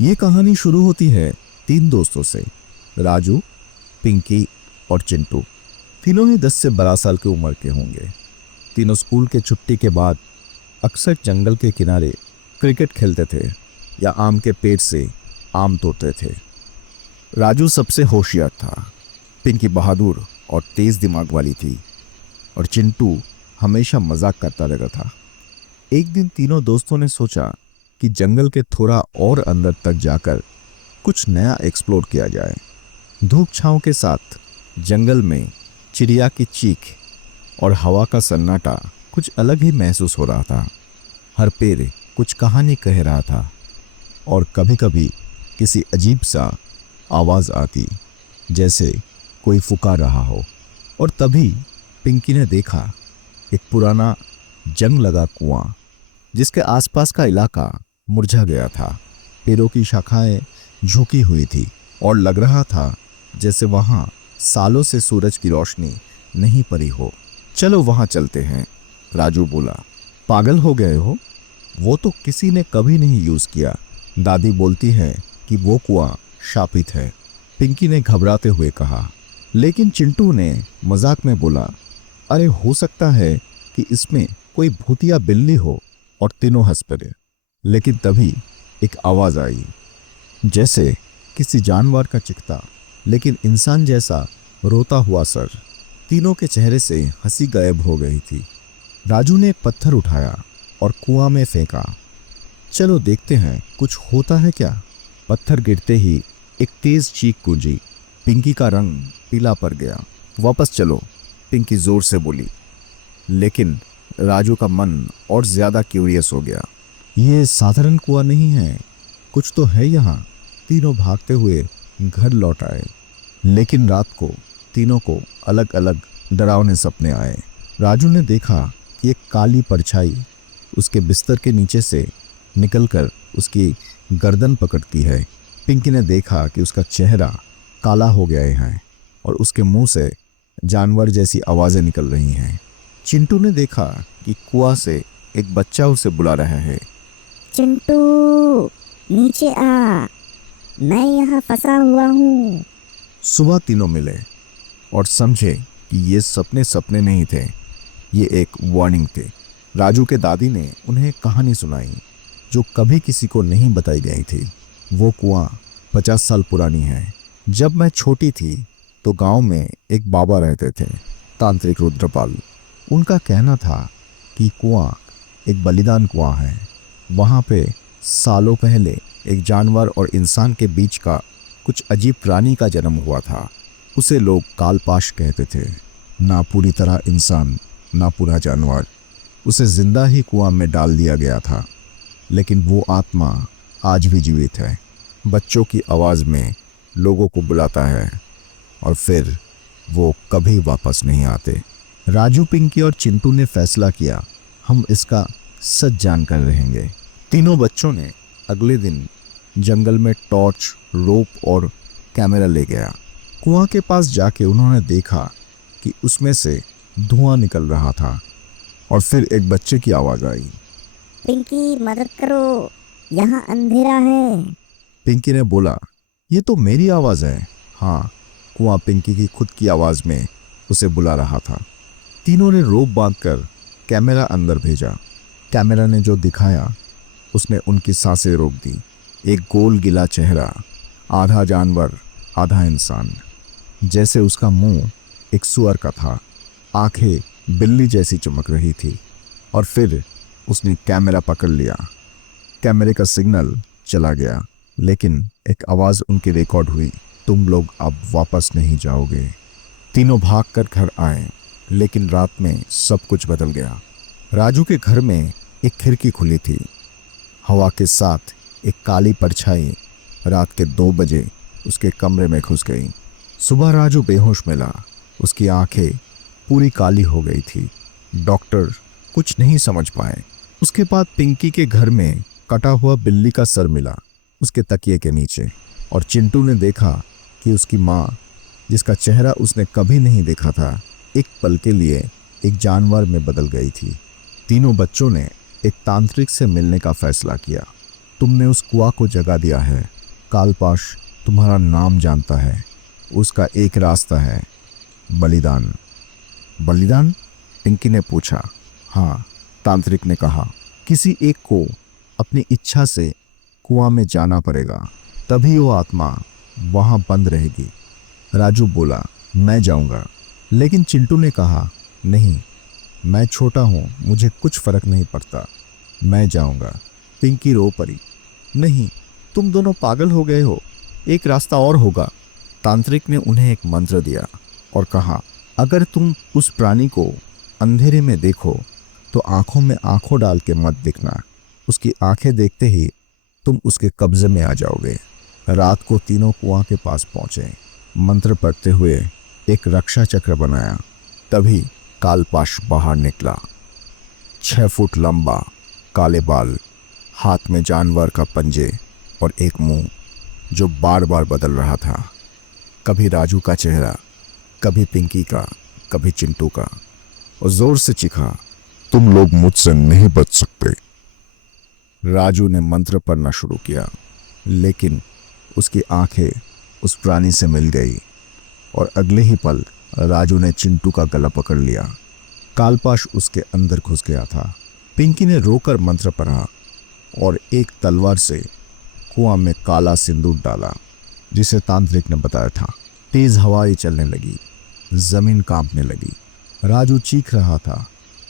ये कहानी शुरू होती है तीन दोस्तों से, राजू, पिंकी और चिंटू। तीनों ही 10 से 12 साल की उम्र के होंगे। तीनों स्कूल के छुट्टी के बाद अक्सर जंगल के किनारे क्रिकेट खेलते थे या आम के पेड़ से आम तोड़ते थे। राजू सबसे होशियार था, पिंकी बहादुर और तेज दिमाग वाली थी और चिंटू हमेशा मजाक करता रहता था। एक दिन तीनों दोस्तों ने सोचा कि जंगल के थोड़ा और अंदर तक जाकर कुछ नया एक्सप्लोर किया जाए। धूप छांव के साथ जंगल में चिड़िया की चीख और हवा का सन्नाटा कुछ अलग ही महसूस हो रहा था। हर पेड़ कुछ कहानी कह रहा था और कभी-कभी किसी अजीब सा आवाज आती, जैसे कोई पुकार रहा हो। और तभी पिंकी ने देखा एक पुराना जंग लगा कुआं, जिसके आसपास का इलाका मुरझा गया था। पेड़ों की शाखाएं झुकी हुई थी और लग रहा था जैसे वहां सालों से सूरज की रोशनी नहीं पड़ी हो। चलो वहां चलते हैं, राजू बोला। पागल हो गए हो? वो तो किसी ने कभी नहीं यूज किया। दादी बोलती है कि वो कुआं शापित है, पिंकी ने घबराते हुए कहा। लेकिन चिंटू ने मजाक में बोला, अरे हो सकता है कि इसमें कोई भूतिया बिल्ली हो। और तीनों हंस पड़े। लेकिन तभी एक आवाज आई, जैसे किसी जानवर का चिक्ता, लेकिन इंसान जैसा रोता हुआ सर। तीनों के चेहरे से हंसी गायब हो गई थी। राजू ने एक पत्थर उठाया और कुआं में फेंका। चलो देखते हैं कुछ होता है क्या। पत्थर गिरते ही एक तेज चीख गूंजी। पिंकी का रंग पीला पड़ गया। वापस चलो, पिंकी जोर से बोली। लेकिन राजू का मन और ज्यादा क्यूरियस हो गया। ये साधारण कुआं नहीं है, कुछ तो है यहाँ। तीनों भागते हुए घर लौट आए। लेकिन रात को तीनों को अलग अलग डरावने सपने आए। राजू ने देखा कि एक काली परछाई उसके बिस्तर के नीचे से निकलकर उसकी गर्दन पकड़ती है। पिंकी ने देखा कि उसका चेहरा काला हो गया है और उसके मुंह से जानवर जैसी आवाजें निकल रही हैं। चिंटू ने देखा कि कुआं से एक बच्चा उसे बुला रहा है। चिंटू, नीचे आ, मैं यहाँ फंसा हुआ हूँ। सुबह तीनों मिले और समझे कि ये सपने सपने नहीं थे, ये एक वार्निंग थे। राजू के दादी ने उन्हें एक कहानी सुनाई जो कभी किसी को नहीं बताई गई थी। वो कुआं 50 साल पुरानी है। जब मैं छोटी थी तो गांव में एक बाबा रहते थे, तांत्रिक रुद्रपाल। उनका कहना था कि कुआं एक बलिदान कुआं है। वहाँ पे सालों पहले एक जानवर और इंसान के बीच का कुछ अजीब प्राणी का जन्म हुआ था। उसे लोग कालपाश कहते थे। ना पूरी तरह इंसान, ना पूरा जानवर। उसे जिंदा ही कुआं में डाल दिया गया था। लेकिन वो आत्मा आज भी जीवित है। बच्चों की आवाज़ में लोगों को बुलाता है और फिर वो कभी वापस नहीं आते। राजू, पिंकी और चिंटू ने फैसला किया, हम इसका सच जानकर रहेंगे। तीनों बच्चों ने अगले दिन जंगल में टॉर्च, रोप और कैमरा ले गया। कुआं के पास जाके उन्होंने देखा कि उसमें से धुआं निकल रहा था और फिर एक बच्चे की आवाज आई, पिंकी मदद करो, यहाँ अंधेरा है। पिंकी ने बोला, ये तो मेरी आवाज है। हाँ, कुआं पिंकी की खुद की आवाज में उसे बुला रहा था। तीनों ने रोप बांधकर कैमरा अंदर भेजा। कैमरा ने जो दिखाया उसने उनकी सांसें रोक दी। एक गोल गिला चेहरा, आधा जानवर आधा इंसान, जैसे उसका मुंह एक सुअर का था। आंखें बिल्ली जैसी चमक रही थी। और फिर उसने कैमरा पकड़ लिया। कैमरे का सिग्नल चला गया, लेकिन एक आवाज उनकी रिकॉर्ड हुई, तुम लोग अब वापस नहीं जाओगे। तीनों भागकर घर आए, लेकिन रात में सब कुछ बदल गया। राजू के घर में एक खिड़की खुली थी। हवा के साथ एक काली परछाई रात के 2 बजे उसके कमरे में घुस गई। सुबह राजू बेहोश मिला। उसकी आंखें पूरी काली हो गई थी। डॉक्टर कुछ नहीं समझ पाए। उसके बाद पिंकी के घर में कटा हुआ बिल्ली का सर मिला उसके तकिए के नीचे। और चिंटू ने देखा कि उसकी माँ, जिसका चेहरा उसने कभी नहीं देखा था, एक पल के लिए एक जानवर में बदल गई थी। तीनों बच्चों ने एक तांत्रिक से मिलने का फैसला किया। तुमने उस कुआं को जगा दिया है। कालपाश तुम्हारा नाम जानता है। उसका एक रास्ता है, बलिदान। बलिदान? पिंकी ने पूछा। हाँ, तांत्रिक ने कहा। किसी एक को अपनी इच्छा से कुआं में जाना पड़ेगा, तभी वो आत्मा वहां बंद रहेगी। राजू बोला, मैं जाऊंगा। लेकिन चिंटू ने कहा, नहीं, मैं छोटा हूं, मुझे कुछ फर्क नहीं पड़ता, मैं जाऊंगा। पिंकी रो पड़ी। नहीं, तुम दोनों पागल हो गए हो, एक रास्ता और होगा। तांत्रिक ने उन्हें एक मंत्र दिया और कहा, अगर तुम उस प्राणी को अंधेरे में देखो तो आंखों में आंखों डाल के मत दिखना। उसकी आंखें देखते ही तुम उसके कब्जे में आ जाओगे। रात को तीनों कुआं के पास पहुंचे। मंत्र पढ़ते हुए एक रक्षा चक्र बनाया। तभी कालपाश बाहर निकला। 6 फुट लंबा, काले बाल, हाथ में जानवर का पंजे और एक मुंह जो बार बार बदल रहा था। कभी राजू का चेहरा, कभी पिंकी का, कभी चिंटू का, और जोर से चीखा, तुम लोग मुझसे नहीं बच सकते। राजू ने मंत्र पढ़ना शुरू किया, लेकिन उसकी आंखें उस प्राणी से मिल गई और अगले ही पल राजू ने चिंटू का गला पकड़ लिया। कालपाश उसके अंदर घुस गया था। पिंकी ने रोकर मंत्र पढ़ा और एक तलवार से कुआं में काला सिंदूर डाला, जिसे तांत्रिक ने बताया था। तेज हवाएं चलने लगी, जमीन कांपने लगी। राजू चीख रहा था,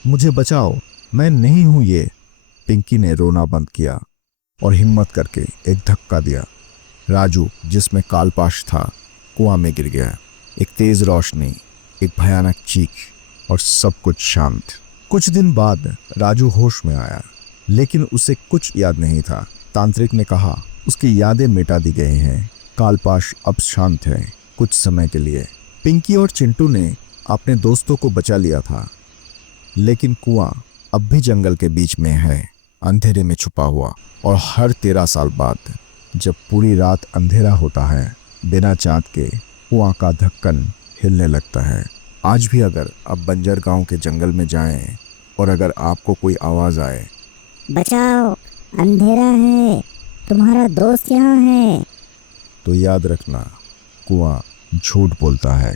मुझे बचाओ, मैं नहीं हूं ये। पिंकी ने रोना बंद किया और हिम्मत करके एक धक्का दिया। राजू, जिसमें कालपाश था, कुआं में गिर गया। एक तेज रोशनी, एक भयानक चीख और सब कुछ शांत। कुछ दिन बाद राजू होश में आया, लेकिन उसे कुछ याद नहीं था। तांत्रिक ने कहा, उसकी यादें मिटा दी गई हैं। कालपाश अब शांत है, कुछ समय के लिए। पिंकी और चिंटू ने अपने दोस्तों को बचा लिया था, लेकिन कुआं अब भी जंगल के बीच में है, अंधेरे में छुपा हुआ। और हर 13 साल बाद जब पूरी रात अंधेरा होता है, बिना चांद के कुआं का ढक्कन हिलने लगता है। आज भी अगर आप बंजर गांव के जंगल में जाएं और अगर आपको कोई आवाज़ आए, बचाओ, अंधेरा है, तुम्हारा दोस्त यहाँ है, तो याद रखना, कुआं झूठ बोलता है।